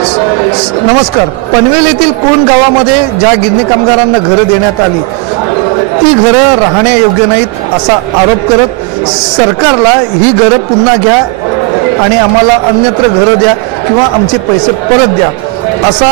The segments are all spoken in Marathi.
नमस्कार। पनवेल येथील कोण गावामध्ये ज्या गिरणी कामगारांना घरं देण्यात आली ती घरं राहण्यायोग्य नाहीत असा आरोप करत सरकारला ही घरं पुन्हा घ्या आणि आम्हाला अन्यत्र घरं द्या किंवा आमचे पैसे परत द्या असा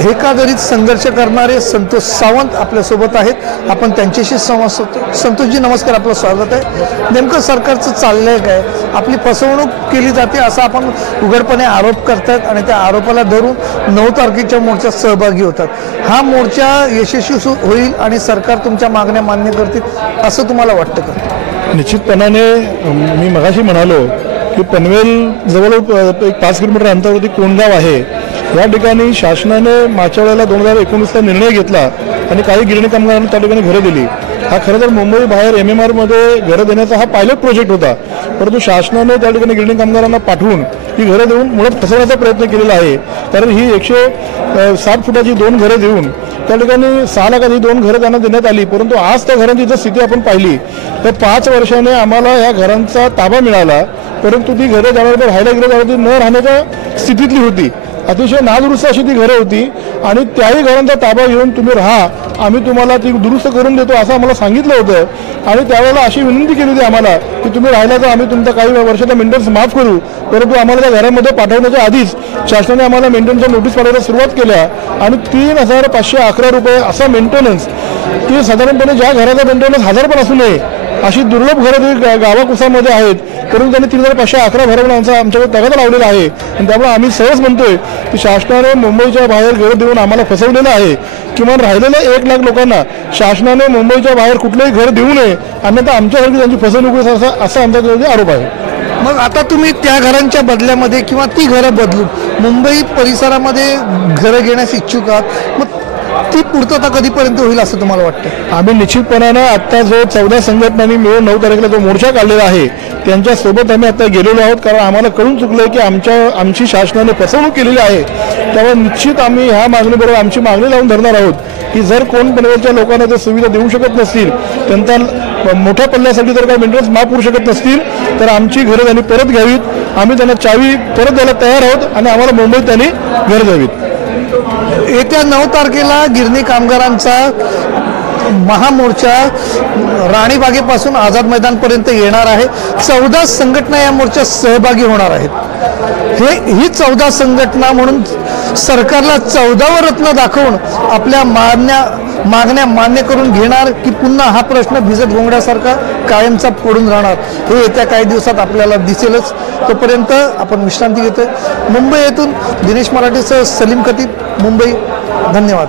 एकंदरीत संघर्ष करणारे संतोष सावंत आपल्यासोबत आहेत। आपण त्यांच्याशी संवाद साधतो। संतोषजी नमस्कार, आपलं स्वागत आहे। नेमकं सरकारचं चाललंय काय? आपली फसवणूक केली जाते असा आपण उघडपणे आरोप करतात आणि त्या आरोपाला धरून 9 तारखेच्या मोर्चात सहभागी होतात। हा मोर्चा यशस्वी होईल आणि सरकार तुमच्या मागण्या मान्य करतील असं तुम्हाला वाटतं का? निश्चितपणाने मी मगाशी म्हणालो की पनवेल जवळ एक 5 किलोमीटर अंतरावरती कोंडगाव आहे। या ठिकाणी शासनाने मागच्या वेळेला 2019चा निर्णय घेतला आणि काही गिरणी कामगारांना त्या ठिकाणी घरं दिली। हा खरं तर मुंबई बाहेर MMR मध्ये घरं देण्याचा हा पायलट प्रोजेक्ट होता, परंतु शासनाने त्या ठिकाणी गिरणी कामगारांना पाठवून ही घरं देऊन मुळात फसवण्याचा प्रयत्न केलेला आहे। कारण ही 160 फुटाची 2 घरं देऊन त्या ठिकाणी 6 लाखात ही 2 घरं त्यांना देण्यात आली। परंतु आज त्या घरांची जर स्थिती आपण पाहिली तर 5 वर्षाने आम्हाला या घरांचा ताबा मिळाला, परंतु ती घरं ज्यावेळेला राहायला गेलं त्यावेळेला न राहण्याच्या स्थितीतली होती। अतिशय नादुरुस्त अशी ती घरं होती आणि त्याही घरांचा ताबा घेऊन तुम्ही राहा, आम्ही तुम्हाला ती दुरुस्त करून देतो असं आम्हाला सांगितलं होतं। आणि त्यावेळेला अशी विनंती केली होती आम्हाला की तुम्ही राहिला तर आम्ही तुमचा काही वर्षाचा मेंटेनन्स माफ करू, परंतु आम्हाला त्या घरामध्ये पाठवण्याच्या आधीच शासनाने आम्हाला मेंटेनन्सच्या नोटीस पाठवायला सुरुवात केल्या आणि 3,511 रुपये असा मेंटेनन्स, की साधारणपणे ज्या घराचा मेंटेनन्स 1000 पण असू नये अशी दुर्लभ घरं गावाकुसामध्ये आहेत, परंतु त्यांनी 3,511 भरवून आमच्याकडे तगादा लावलेला आहे। आणि त्यामुळे आम्ही सहज म्हणतोय की शासनाने मुंबईच्या बाहेर घरं देऊन आम्हाला फसवलेलं आहे। किमान राहिलेल्या 1 लाख लोकांना शासनाने मुंबईच्या बाहेर कुठलंही घर देऊ नये, अन्यथा आमच्यासारखी त्यांची फसवणूक असा आमचा आरोप आहे। मग आता तुम्ही त्या घरांच्या बदल्यामध्ये किंवा ती घरं बदलून मुंबई परिसरामध्ये घरं घेण्यास इच्छुक आहात, मग ती पूर्तता कधीपर्यंत होईल असं तुम्हाला वाटतं? आम्ही निश्चितपणानं आता जो 14 संघटनांनी मिळून 9 तारखेला जो मोर्चा काढलेला आहे त्यांच्यासोबत आम्ही आता गेलेलो आहोत, कारण आम्हाला कळून चुकलं की आमची शासनाने फसवणूक केलेली आहे। त्यामुळे निश्चित आम्ही ह्या मागणीबरोबर आमची मागणी लावून धरणार आहोत की जर कोण पनवेलच्या लोकांना जर सुविधा देऊ शकत नसतील, त्यांचा मोठ्या पल्ल्यासाठी जर काही मेंटेनन्स माफ करू शकत नसतील तर आमची घरं त्यांनी परत घ्यावीत। आम्ही त्यांना चावी परत द्यायला तयार आहोत आणि आम्हाला मुंबईत त्यांनी घरं द्यावीत। येत्या 9 तारखेला गिरणी कामगारांचा महामोर्चा राणीबागेपासून आझाद मैदानपर्यंत येणार आहे। 14 संघटना या मोर्चात सहभागी होणार आहेत। ही 14 संघटना म्हणून सरकारला 14व रत्न दाखवून आपल्या मागण्या मान्य करून घेणार की पुन्हा हा प्रश्न भिजत घोंगड्यासारखा कायमचा पडून राहणार हे येत्या काही दिवसात आपल्याला दिसेलच। तोपर्यंत आपण विश्रांती घेतोय। मुंबई येथून दिनेश मराठेसह सलीम खतीब, मुंबई। धन्यवाद।